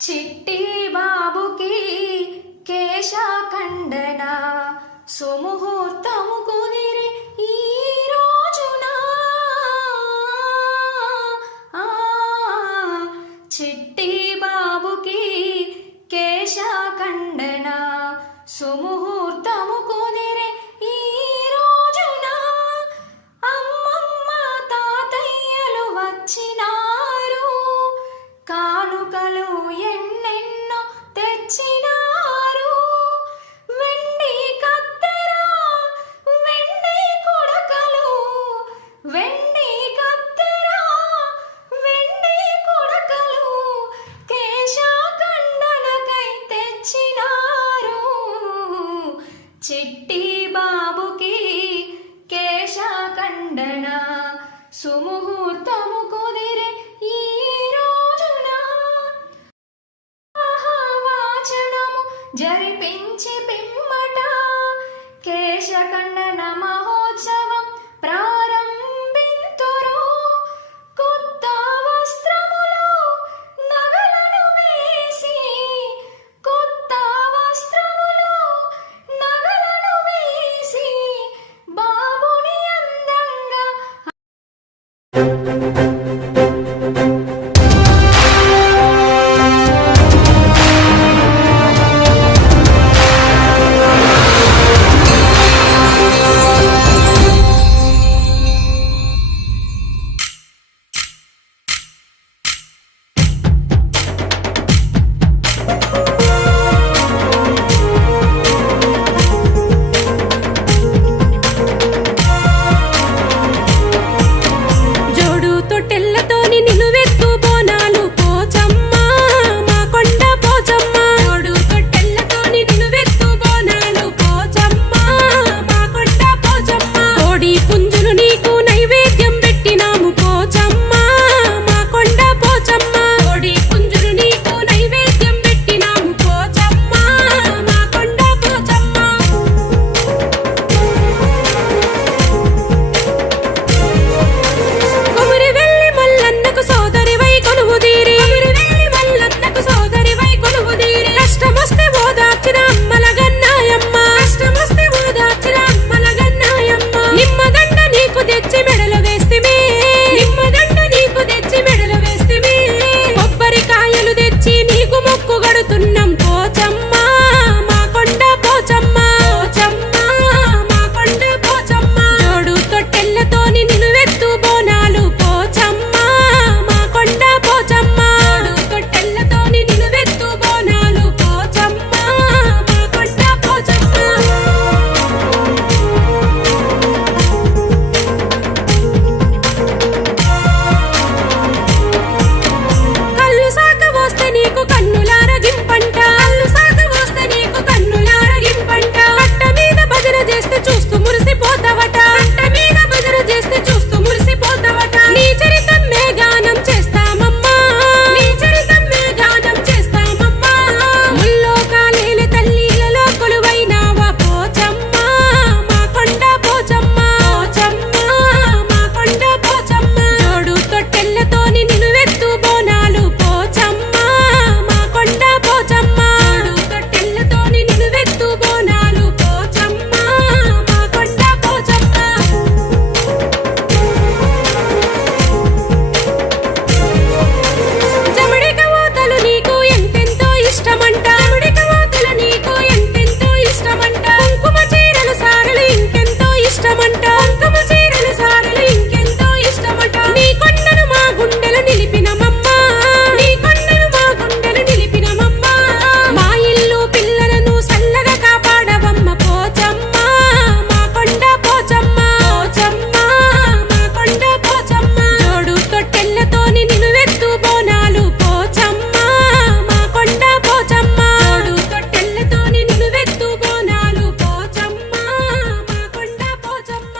చిట్టి బాబుకి కేశఖండన సుముహూర్తము కుదిరి ఈ రోజున చిట్టి బాబుకి కేశఖండన సుముహూర్తము కుదిరి ఈ రోజున అమ్మమ్మ తాతయ్యలు వచ్చినారు, కానుకలు ఎన్నెన్నో తెచ్చినారు. వెండి కత్తెర వెండి కొడకలు, వెండి కత్తెర వెండి కొడకలు కేశఖండనకై తెచ్చినారు. చిట్టి బాబుకి కేశఖండన సుముహూర్తము కుదిరే ఈ రోజున మహావాచనము జరిపించి పిమ్మట కేశఖండన మహోత్సవం ప్రారంభింతురు. కొత్త వస్త్రములు నగలను వేసి, కొత్త వస్త్రములు నగలను వేసి బాబుని అందంగా జోడు తొట్టెల్లతోని నిలువెత్తు బోనాలు పోచమ్మ మా కొండ పోచమ్మ. జోడు తొట్టెల్లతోని నిలువెత్తు బోనాలు పోచమ్మ మా కొండ పోచమ్మ. కోడి పుంజులు నీకు నైవేద్యం పెట్టినాము పోచమ్మ మా కొండ పోచమ్మ. కోడి పుంజులు నీకు నైవేద్యం పెట్టినాము పోచమ్మ మా కొండ పోచమ్మ. కొమురి వెళ్ళి మల్లన్నకు సోదరివై కొలువుదీరి, మల్లన్నకు సోదరివై కొలువుదీరి. కష్టమొస్తే ఓదార్చిన అమ్మల గన్నాయమ్మ, కష్టమొస్తే ఓదార్చిన అమ్మల గన్నాయమ్మ. నిమ్మదండ నీకు తెచ్చి మెడలు వేస్తిమి, నిమ్మదండ నీకు తెచ్చి మెడలు వేస్తిమి. కొబ్బరికాయలు తెచ్చి నీకు మొక్కు గడుతున్నాం పోచమ్మ మా కొండ పోచమ్మ. పోచమ్మ మా కొండ పోచమ్మ. జోడు తొట్టెల్లతోని నిలువెత్తు బోనాలు పోచమ్మ మా కొండ పోచమ్మ. జోడు తొట్టెల్లతోని నిలువెత్తు బోనాలు పోచమ్మ మా కొండ పోచమ్మ. కళ్ళు సాక వస్తే నీకు కన్నులారగింపంట, కళ్ళు సాక వస్తే నీకు కన్నులారగింపంట. కట్ట మీద భజన చేస్తే చూస్తూ మురిసిపోతావట, కట్ట మీద భజన చేస్తే చూస్తూ మురిసిపోతావట. నీ చరితమ్మే గానం చేస్తామమ్మా, నీ చరితమ్మే గానం చేస్తామమ్మా. ముల్లోకాలేల తల్లిలలో కొలువైనావా పోచమ్మ మా కొండ పోచమ్మ. పోచమ్మ మా కొండ పోచమ్మ. జోడు తొట్టెల్లతోని నిలువెత్తు బోనాలు పోచమ్మ మా కొండ పోచమ్మ. జోడు తొట్టెల్లతోని నిలువెత్తు బోనాలు పోచమ్మ మా కొండ పోచమ్మ. జమడిక ఓతలు నీకు ఎంతెంతో ఇష్టమంట, జమడిక ఓతలు నీకు ఎంతెంతో ఇష్టమంట. కుంకుమ చీరలు సారలు ఇంకెంతో ఇష్టమంట, కుంకుమ చీరలు సారలు ఇంకెంతో ఇష్టమంట. నీ కొండను మా గుండెలు నిలిపినమమ్మ, నీ కొండను మా గుండెలు నిలిపినమమ్మ. మా ఇల్లు పిల్లలను సల్లగా కాపాడవమ్మ పోచమ్మ మా కొండ పోచమ్మ. పోచమ్మ మా కొండ పోచమ్మ. జోడు తొట్టెల్లతోని నిలువెత్తు బోనాలు పోచమ్మ మా కొండ పోచమ్మ. జోడు తొట్టెల్లతోని నిలువెత్తు బోనాలు పోచమ్మ మా కొండ పోచమ్మ.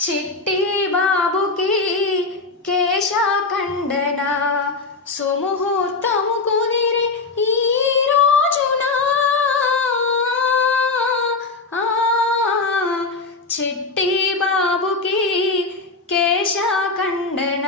చిట్టి బాబుకి కేశఖండన సుముహూర్తము కుదిరే ఈ రోజున ఆ, చిట్టి బాబుకి కేశఖండన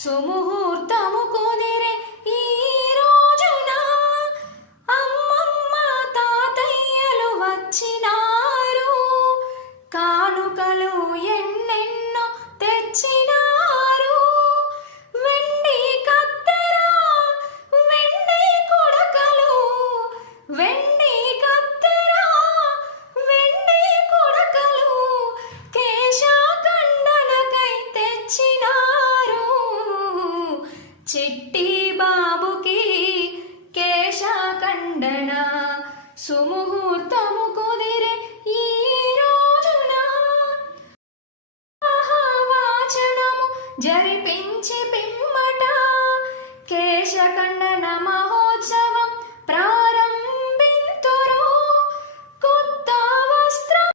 సుముహూర్తము కుదిరే ఈ రోజున అమ్మమ్మ తాతయ్యలు వచ్చినారు కానుకలు ఎన్నెన్నో తెచ్చినారు వెండి కత్తెర వెండి కొడకలు వెండి కత్తెర వెండి కొడకలు కేశఖండనకై తెచ్చినారు చిట్టి బాబుకి కేశఖండన సుముహూర్తము కుదిరే ఈ రోజున వాచనము జరిపించి పిమ్మ